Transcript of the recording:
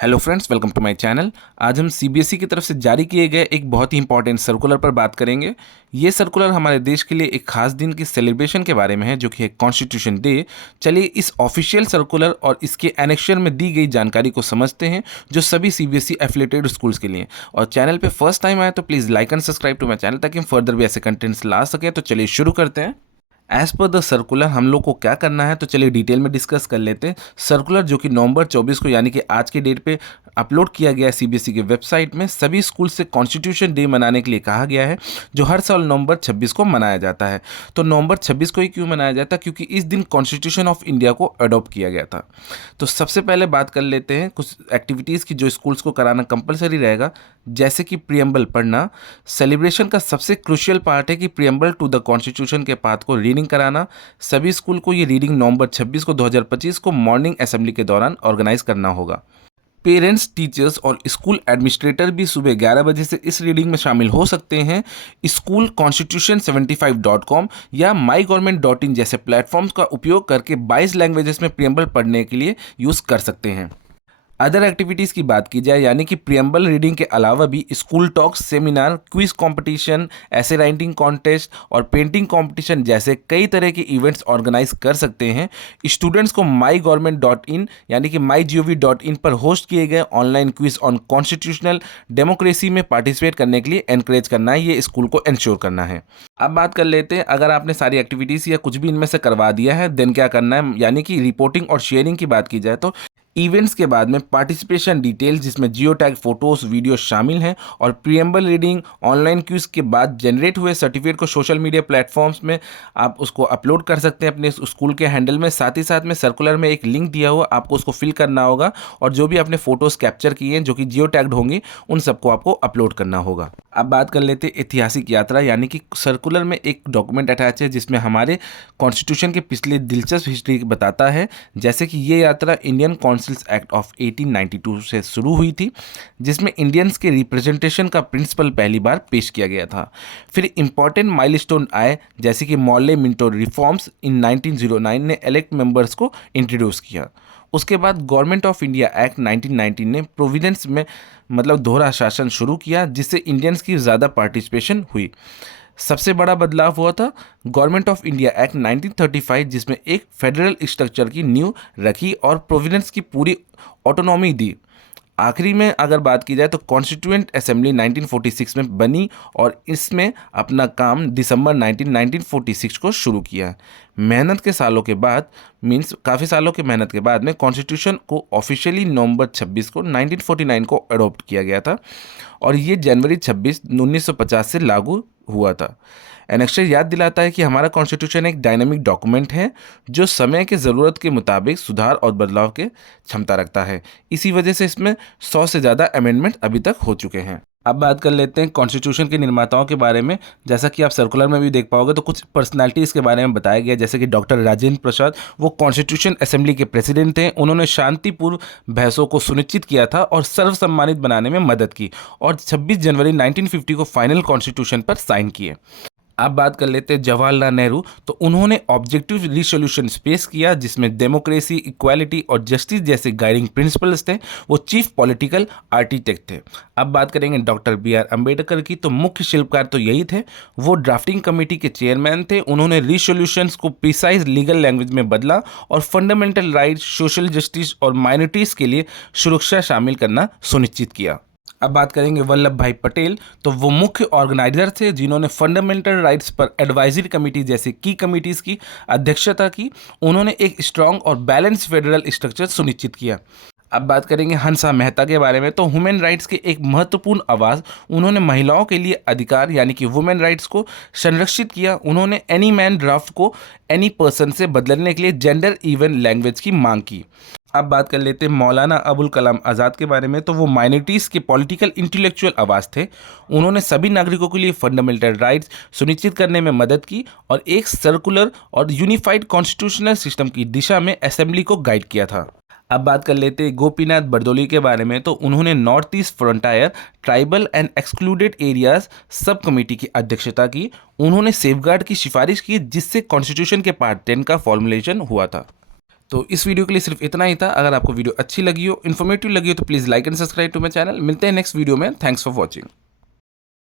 Hello friends, welcome to my channel. आज हम CBSE की तरफ से जारी किए गए एक बहुत ही इंपॉर्टेंट सर्कुलर पर बात करेंगे। ये सर्कुलर हमारे देश के लिए एक खास दिन की सेलिब्रेशन के बारे में है, जो कि है कॉन्स्टिट्यूशन डे। चलिए इस ऑफिशियल सर्कुलर और इसके एनेक्शर में दी गई जानकारी को समझते हैं, जो सभी सीबीएसई एफिलिएटेड स्कूल्स के लिए। और चैनल पे फर्स्ट टाइम आए तो please like and subscribe to my channel, ताकि हम फर्दर भी ऐसे कंटेंट्स ला सकें। तो चलिए शुरू करते हैं। एज पर द सर्कुलर हम लोग को क्या करना है, तो चलिए डिटेल में डिस्कस कर लेते हैं। सर्कुलर जो कि नवंबर 24 को यानी कि आज के डेट पे अपलोड किया गया है सीबीएसई के वेबसाइट में, सभी स्कूल से कॉन्स्टिट्यूशन डे मनाने के लिए कहा गया है, जो हर साल नवंबर 26 को मनाया जाता है। तो नवंबर 26 को ही क्यों मनाया जाता है? क्योंकि इस दिन कॉन्स्टिट्यूशन ऑफ इंडिया को अडॉप्ट किया गया था। तो सबसे पहले बात कर लेते हैं कुछ एक्टिविटीज़ की जो स्कूल्स को कराना कंपलसरी रहेगा, जैसे कि प्रियम्बल पढ़ना। सेलिब्रेशन का सबसे क्रूशियल पार्ट है कि प्रियम्बल टू द कॉन्स्टिट्यूशन के पार्ट को रीडिंग कराना। सभी स्कूल को ये रीडिंग नवंबर 26 को 2025 को मॉर्निंग असेंबली के दौरान ऑर्गेनाइज करना होगा। पेरेंट्स, टीचर्स और स्कूल एडमिनिस्ट्रेटर भी सुबह 11 बजे से इस रीडिंग में शामिल हो सकते हैं। स्कूल constitution75.com या mygovernment.in जैसे प्लेटफॉर्म्स का उपयोग करके 22 लैंग्वेजेस में प्रियम्बल पढ़ने के लिए यूज़ कर सकते हैं। अदर एक्टिविटीज़ की बात की जाए, यानी कि प्रियम्बल रीडिंग के अलावा भी school talks, seminar, quiz competition, ऐसे राइटिंग कॉन्टेस्ट और पेंटिंग कंपटीशन जैसे कई तरह के इवेंट्स ऑर्गेनाइज कर सकते हैं। स्टूडेंट्स को mygovernment.in यानी कि mygov.in पर होस्ट किए गए online quiz on constitutional democracy में पार्टिसिपेट करने के लिए एनकरेज करना है, ये स्कूल को इंश्योर करना है। अब बात कर लेते हैं, अगर आपने सारी एक्टिविटीज़ या कुछ भी इनमें से करवा दिया है देन क्या करना है, यानी कि रिपोर्टिंग और शेयरिंग की बात की जाए तो इवेंट्स के बाद में पार्टिसिपेशन डिटेल्स, जिसमें जियो टैग फोटोज वीडियो शामिल हैं, और प्रियम्बल रीडिंग ऑनलाइन क्यूज के बाद जनरेट हुए सर्टिफिकेट को सोशल मीडिया प्लेटफॉर्म्स में आप उसको अपलोड कर सकते हैं अपने स्कूल के हैंडल में। साथ ही साथ में सर्कुलर में एक लिंक दिया हुआ, आपको उसको फिल करना होगा, और जो भी आपने फोटोज कैप्चर किए हैं जो कि जियो टैग्ड होंगी, उन सबको आपको अपलोड करना होगा। अब बात कर लेते हैं ऐतिहासिक यात्रा, यानी कि सर्कुलर में एक डॉक्यूमेंट अटैच है जिसमें हमारे कॉन्स्टिट्यूशन के पिछले दिलचस्प हिस्ट्री बताता है। जैसे कि ये यात्रा इंडियन काउंसिल्स एक्ट ऑफ 1892 से शुरू हुई थी, जिसमें इंडियंस के रिप्रेजेंटेशन का प्रिंसिपल पहली बार पेश किया गया था। फिर इंपॉर्टेंट माइलस्टोन आए, जैसे कि मॉर्ले मिंटो रिफॉर्म्स इन 1909 ने इलेक्ट मेंबर्स को इंट्रोड्यूस किया। उसके बाद गवर्नमेंट ऑफ इंडिया एक्ट 1919 ने प्रोविडेंस में मतलब दोहरा शासन शुरू किया, जिससे इंडियंस की ज़्यादा पार्टिसिपेशन हुई। सबसे बड़ा बदलाव हुआ था गवर्नमेंट ऑफ इंडिया एक्ट 1935, जिसमें एक फेडरल स्ट्रक्चर की नींव रखी और प्रोविडेंस की पूरी ऑटोनॉमी दी। आखिरी में अगर बात की जाए तो कॉन्स्टिट्यूएंट असेंबली 1946 में बनी, और इसमें अपना काम दिसंबर 1946 को शुरू किया। मेहनत के सालों के बाद, मींस काफ़ी सालों की मेहनत के बाद में कॉन्स्टिट्यूशन को ऑफिशियली नवंबर 26 को 1949 को अडॉप्ट किया गया था, और ये जनवरी 26 1950 से लागू हुआ था। एनेक्सर याद दिलाता है कि हमारा कॉन्स्टिट्यूशन एक डायनामिक डॉक्यूमेंट है, जो समय के ज़रूरत के मुताबिक सुधार और बदलाव के क्षमता रखता है। इसी वजह से इसमें 100 से ज़्यादा अमेंडमेंट अभी तक हो चुके हैं। अब बात कर लेते हैं कॉन्स्टिट्यूशन के निर्माताओं के बारे में। जैसा कि आप सर्कुलर में भी देख पाओगे, तो कुछ पर्सनालिटीज़ के बारे में बताया गया, जैसे कि डॉक्टर राजेंद्र प्रसाद, वो कॉन्स्टिट्यूशन असेंबली के प्रेसिडेंट थे। उन्होंने शांतिपूर्ण बहसों को सुनिश्चित किया था और सर्वसम्मानित बनाने में मदद की, और 26 जनवरी 1950 को फाइनल कॉन्स्टिट्यूशन पर साइन किए। अब बात कर लेते हैं जवाहरलाल नेहरू, तो उन्होंने ऑब्जेक्टिव रिसोल्यूशन पेश किया, जिसमें डेमोक्रेसी, इक्वालिटी और जस्टिस जैसे गाइडिंग प्रिंसिपल्स थे। वो चीफ पॉलिटिकल आर्किटेक्ट थे। अब बात करेंगे डॉक्टर बी.आर. अम्बेडकर की, तो मुख्य शिल्पकार तो यही थे। वो ड्राफ्टिंग कमेटी के चेयरमैन थे। उन्होंने रिसोल्यूशंस को प्रिसाइज लीगल लैंग्वेज में बदला और फंडामेंटल राइट्स, सोशल जस्टिस और माइनॉरिटीज़ के लिए सुरक्षा शामिल करना सुनिश्चित किया। अब बात करेंगे वल्लभ भाई पटेल, तो वो मुख्य ऑर्गेनाइजर थे जिन्होंने फंडामेंटल राइट्स पर एडवाइजरी कमेटी जैसे की कमिटीज़ की अध्यक्षता की। उन्होंने एक स्ट्रांग और बैलेंस फेडरल स्ट्रक्चर सुनिश्चित किया। अब बात करेंगे हंसा मेहता के बारे में, तो ह्यूमन राइट्स के एक महत्वपूर्ण आवाज़। उन्होंने महिलाओं के लिए अधिकार यानी कि वुमेन राइट्स को संरक्षित किया। उन्होंने एनी मैन ड्राफ्ट को एनी पर्सन से बदलने के लिए जेंडर इवन लैंग्वेज की मांग की। अब बात कर लेते हैं मौलाना अबुल कलाम आज़ाद के बारे में, तो वो माइनॉरिटीज़ के पॉलिटिकल इंटेलेक्चुअल आवाज़ थे। उन्होंने सभी नागरिकों के लिए फंडामेंटल राइट्स सुनिश्चित करने में मदद की और एक सर्कुलर और यूनिफाइड कॉन्स्टिट्यूशनल सिस्टम की दिशा में असेंबली को गाइड किया था। अब बात कर लेते हैं गोपीनाथ बरदौली के बारे में, तो उन्होंने north east frontier tribal and excluded areas sub committee की अध्यक्षता की। उन्होंने सेफगार्ड की सिफारिश की, जिससे कॉन्स्टिट्यूशन के पार्ट 10 का फॉर्मुलेशन हुआ था। तो इस वीडियो के लिए सिर्फ इतना ही था। अगर आपको वीडियो अच्छी लगी हो, इन्फॉर्मेटिव लगी हो, तो please like and subscribe to my channel. मिलते हैं नेक्स्ट वीडियो में। Thanks for watching.